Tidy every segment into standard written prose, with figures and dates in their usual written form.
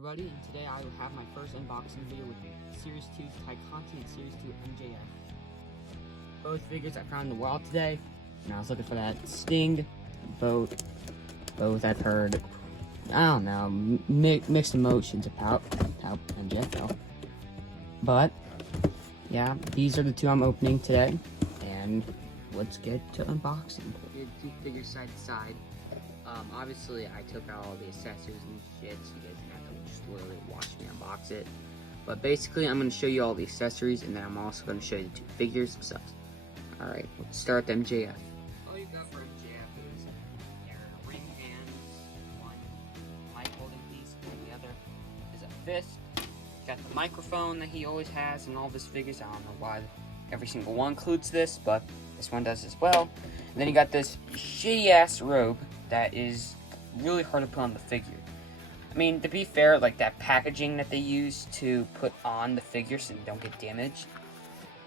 everybody, and today I will have my first unboxing video with Series 2 Tay Conti and Series 2 MJF. Both figures I found in the wild today, and I was looking for that Sting. Both I've heard, I don't know, mixed emotions about how MJF felt. But, yeah, these are the two I'm opening today, and let's get to unboxing. Did two figures side to side. Obviously, I took out all the accessories and shit, so you guys have to just literally watch me unbox it. But basically, I'm going to show you all the accessories, and then I'm also going to show you the two figures themselves. Alright, let's start with MJF. All you got for MJF is your ring hands, one mic holding piece, and the other is a fist. Got the microphone that he always has in all of his figures. I don't know why every single one includes this, but this one does as well. And then you got this shitty-ass robe that is really hard to put on the figure. I mean, to be fair, like that packaging that they use to put on the figure so you don't get damaged.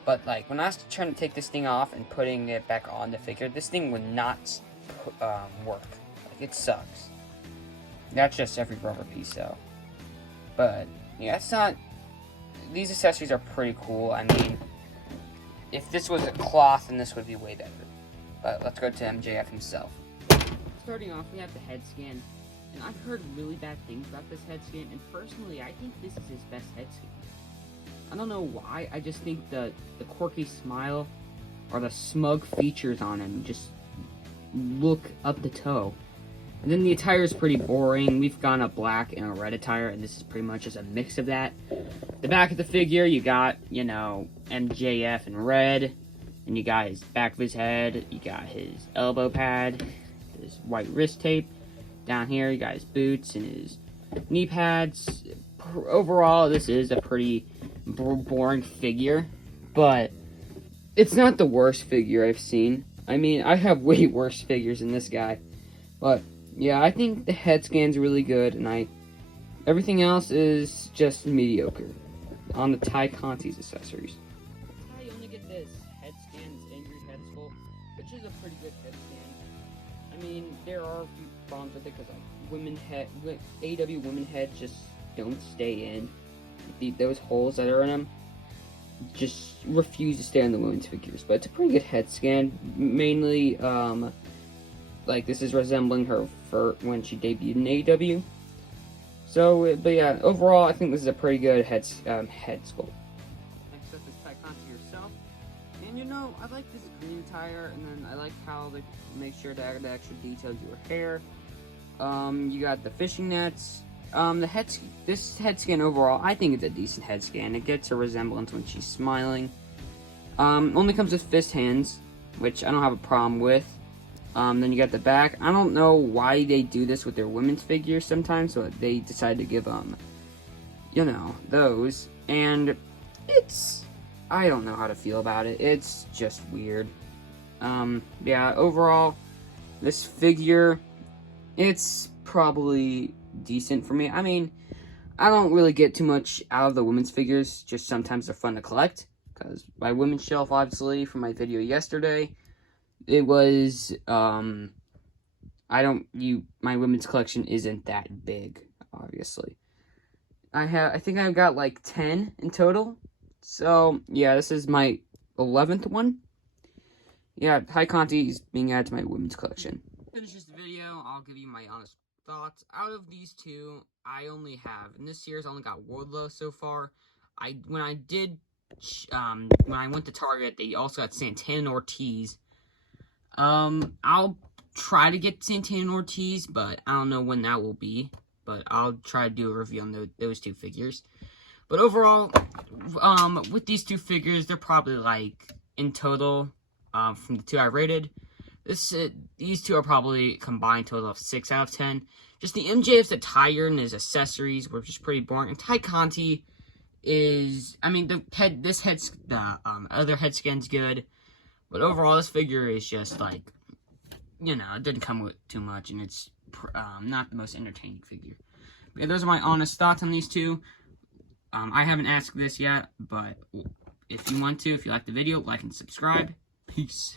But like when I was trying to take this thing off and putting it back on the figure, this thing would not work. Like it sucks. That's just every rubber piece though. But yeah, it's not. These accessories are pretty cool. I mean, if this was a cloth, then this would be way better. But let's go to MJF himself. Starting off, we have the head scan, and I've heard really bad things about this head scan, and personally, I think this is his best head scan. I don't know why, I just think the quirky smile, or the smug features on him just look up the toe. And then the attire is pretty boring. We've gone a black and a red attire, and this is pretty much just a mix of that. The back of the figure, you got, you know, MJF in red, and you got his back of his head, you got his elbow pad, his white wrist tape. Down here, you got his boots and his knee pads. Overall, this is a pretty boring figure, but it's not the worst figure I've seen. I mean, I have way worse figures than this guy, but yeah, I think the head scan's really good, and everything else is just mediocre on the Tay Conti's accessories. That's how you only get this head scan, this injured head sculpt, which is a pretty good head scan. I mean, there are a few problems with it because like AEW women heads just don't stay in. Those holes that are in them just refuse to stay on the women's figures. But it's a pretty good head scan. Mainly, like this is resembling her for when she debuted in AEW. So, but yeah, overall, I think this is a pretty good head sculpt. Next up is Tay Conti herself. And you know, I like this green attire, and then I like how they make sure to add extra detail to your hair. You got the fishing nets. This head scan overall, I think it's a decent head scan. It gets a resemblance when she's smiling. Only comes with fist hands, which I don't have a problem with. Then you got the back. I don't know why they do this with their women's figures sometimes, but they decide to give you know, those. And I don't know how to feel about it. It's just weird. Yeah, overall, this figure, it's probably decent for me. I mean, I don't really get too much out of the women's figures, just sometimes they're fun to collect, because my women's shelf, obviously, from my video yesterday, it was, my women's collection isn't that big, obviously. I think I've got like 10 in total. So, yeah, this is my 11th one. Yeah, Tay Conti is being added to my women's collection. To finish this video, I'll give you my honest thoughts. Out of these two, I only have, in this series, I only got Wardlow so far. When I went to Target, they also got Santana and Ortiz. I'll try to get Santana and Ortiz, but I don't know when that will be. But I'll try to do a review on those two figures. But overall, with these two figures, they're probably like, in total, from the two I rated, these two are probably combined total of 6 out of 10. Just the MJF's attire and his accessories were just pretty boring. And Tay Conti is, I mean, the other head scan's good, but overall, this figure is just like, you know, it didn't come with too much, and it's not the most entertaining figure. But yeah, those are my honest thoughts on these two. I haven't asked this yet, but if you want to, if you like the video, like and subscribe. Peace.